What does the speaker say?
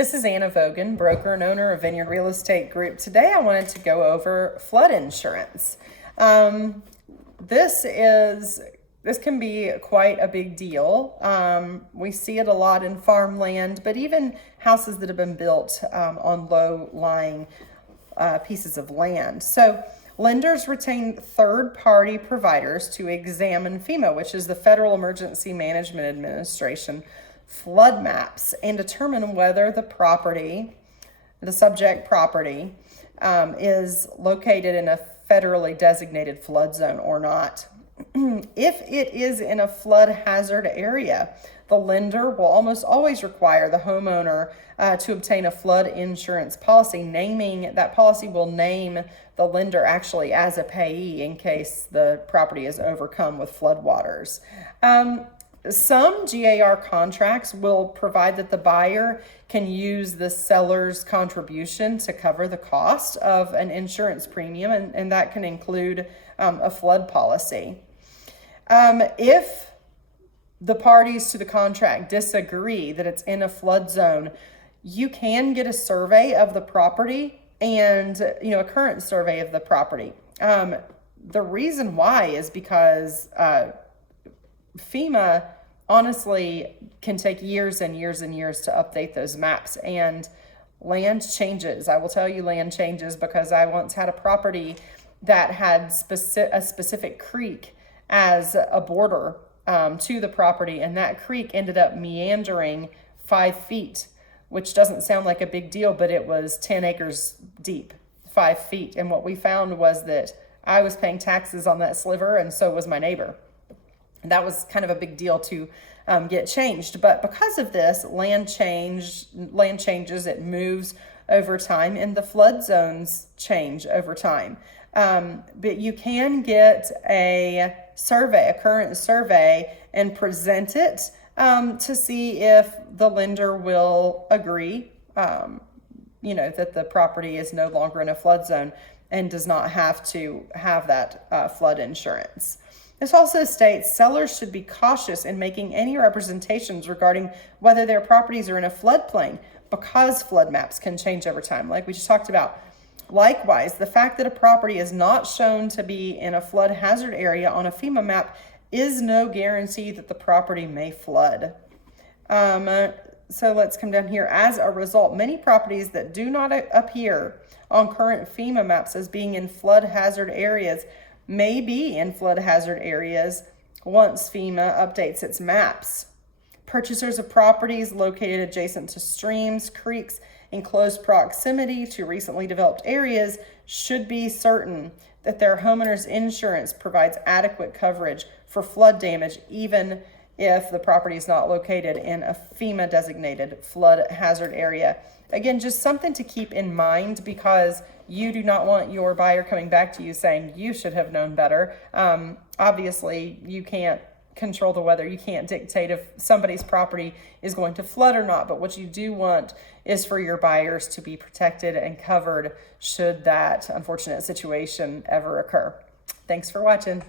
This is Anna Vogan, broker and owner of Vineyard Real Estate Group. Today I wanted to go over flood insurance. This can be quite a big deal. We see it a lot in farmland, but even houses that have been built on low-lying pieces of land. So lenders retain third-party providers to examine FEMA, which is the Federal Emergency Management Administration, flood maps and determine whether the subject property, is located in a federally designated flood zone or not. If it is in a flood hazard area, the lender will almost always require the homeowner to obtain a flood insurance policy. That policy will name the lender actually as a payee in case the property is overcome with floodwaters. Some GAR contracts will provide that the buyer can use the seller's contribution to cover the cost of an insurance premium, and that can include a flood policy. If the parties to the contract disagree that it's in a flood zone, you can get a survey of the property and a current survey of the property. The reason why is because FEMA honestly can take years and years and years to update those maps, and land changes. I will tell you land changes because I once had a property that had a specific creek as a border to the property, and that creek ended up meandering 5 feet, which doesn't sound like a big deal, but it was 10 acres deep, 5 feet. And what we found was that I was paying taxes on that sliver, and so was my neighbor. And that was kind of a big deal to get changed. But because of this, land changes, it moves over time, and the flood zones change over time. But you can get a current survey, and present it to see if the lender will agree, that the property is no longer in a flood zone and does not have to have that flood insurance. This also states sellers should be cautious in making any representations regarding whether their properties are in a floodplain because flood maps can change over time, like we just talked about. Likewise, the fact that a property is not shown to be in a flood hazard area on a FEMA map is no guarantee that the property may flood. So let's come down here. As a result, many properties that do not appear on current FEMA maps as being in flood hazard areas may be in flood hazard areas once FEMA updates its maps. Purchasers of properties located adjacent to streams, creeks, in close proximity to recently developed areas should be certain that their homeowner's insurance provides adequate coverage for flood damage, even if the property is not located in a FEMA designated flood hazard area. Again, just something to keep in mind, because you do not want your buyer coming back to you saying you should have known better. Obviously, you can't control the weather. You can't dictate if somebody's property is going to flood or not, but what you do want is for your buyers to be protected and covered should that unfortunate situation ever occur. Thanks for watching.